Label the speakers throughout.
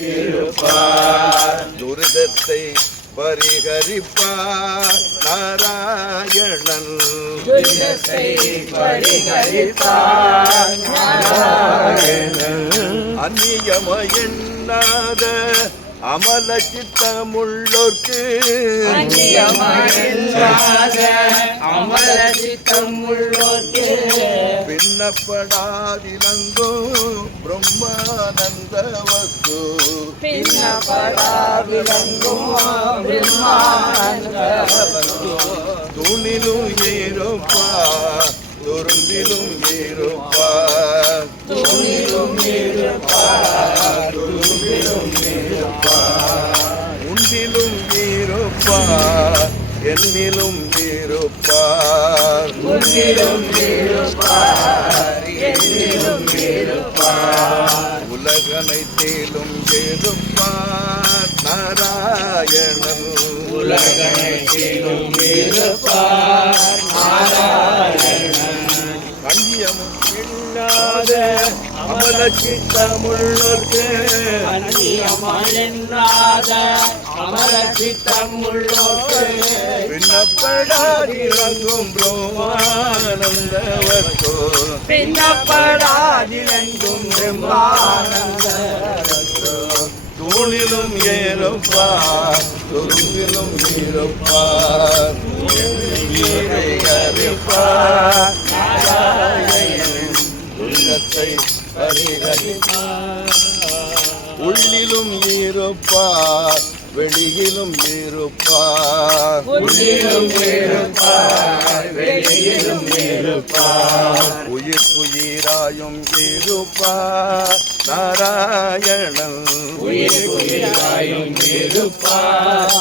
Speaker 1: இருப்பார்.
Speaker 2: துரிதத்தை பரிகரிப்பார். நாராயணன்
Speaker 1: துரியத்தை பரிகரிப்பார்.
Speaker 2: அந்நியம எண்ணாத அமல சித்தமுள்ளோர்க்கு
Speaker 1: அந்நியமாயில்லாத அமல ಭಿನ್ನಪಡಾದಿನಂದು ಬ್ರಹ್ಮಾನಂದವತ್ತು
Speaker 2: ಭಿನ್ನಪಡಾದಿನಂದು ಬ್ರಹ್ಮಾನಂದವತ್ತು துணிலு
Speaker 1: ஏறுப்பா துருந்திலும் ஏறுப்பா.
Speaker 2: துணிலும் ஏறுப்பா
Speaker 1: துருந்திலும் ஏறுப்பா.
Speaker 2: உண்டிலும் ஏறுப்பா என்னிலும்
Speaker 1: ஏறுப்பா. உண்டிலும் ஏறுப்பா.
Speaker 2: உலகனைத்திலும் இருப்பார் நாராயணன்
Speaker 1: உலகனைத்திலும் இருப்பார் நாராயணன்
Speaker 2: கண்ணியமும் இல்லாத அமலக்கு
Speaker 1: தமிழ்க்கு அந்நியமல்லாத அமலக்கு தமிழ்க்கு
Speaker 2: விண்ணப்படாதிறங்கும்
Speaker 1: ரோமானந்தவர்க்கோ
Speaker 2: விண்ணப்படாதிறங்க இருப்பா துரும்பிலும் இருப்பா உயிரை அறிப்பா உள்ளத்தை பரிகரிப்பா உள்ளிலும் இருப்பா வெளியிலும் இருப்பார்.
Speaker 1: வெளியிலும் இருப்பார்
Speaker 2: உயிர் உயிராயும் இருப்பார். நாராயணன்.
Speaker 1: உயிர் உயிராயும் இருப்பார்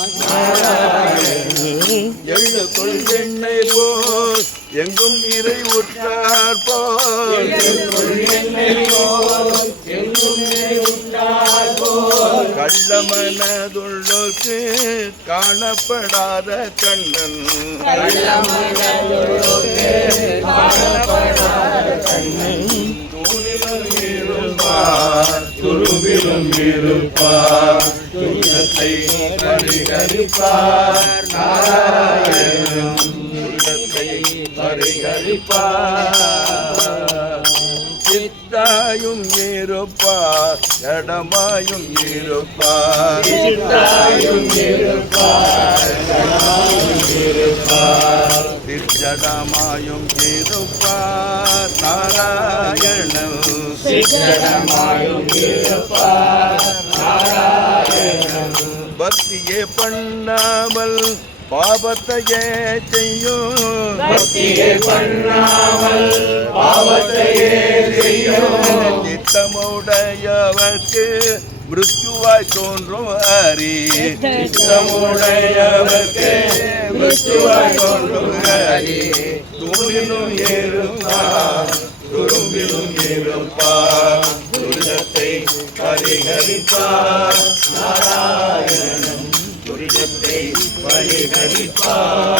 Speaker 2: எழு கொள்கெண்ணை போல். எங்கும் இறை உற்றார் போல். கள்ள மனதுள்ளோர்க்கு காணப்படாத கண்ணன். துருவிலும் இருப்பார் துயத்தை பரிகரிப்பார். சித்தாயும் இருப்பார் இடமாயும் இருப்பார்.
Speaker 1: சித்தாயும் இருப்பார்
Speaker 2: திருச்சடமாயும் இருப்பார். நாராயணன்.
Speaker 1: சிக்கனமாயும் இருப்பார் நாராயணன்.
Speaker 2: பக்தியே பண்ணாமல் பாபத்தையே செய்யும்?
Speaker 1: பக்தியை பண்ணாமல் பாவத்தையே செய்யும்?
Speaker 2: சித்தமுடையவர்க்கு மிருத்யுவாய் தோன்றும் ஹரி. சித்தமுடையவர்க்கு மிருத்யுவாய் தோன்றும் ஹரி. தூணிலும் ஏறுப்பார் துரும்பிலும் ஏறுப்பார் துரிதத்தை பரிகரிப்பார். நாராயணன் வழிகளிப்பார்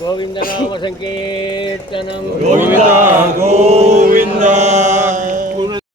Speaker 3: గోవిందనామ సంకీర్తనం గోవింద
Speaker 2: గోవిందా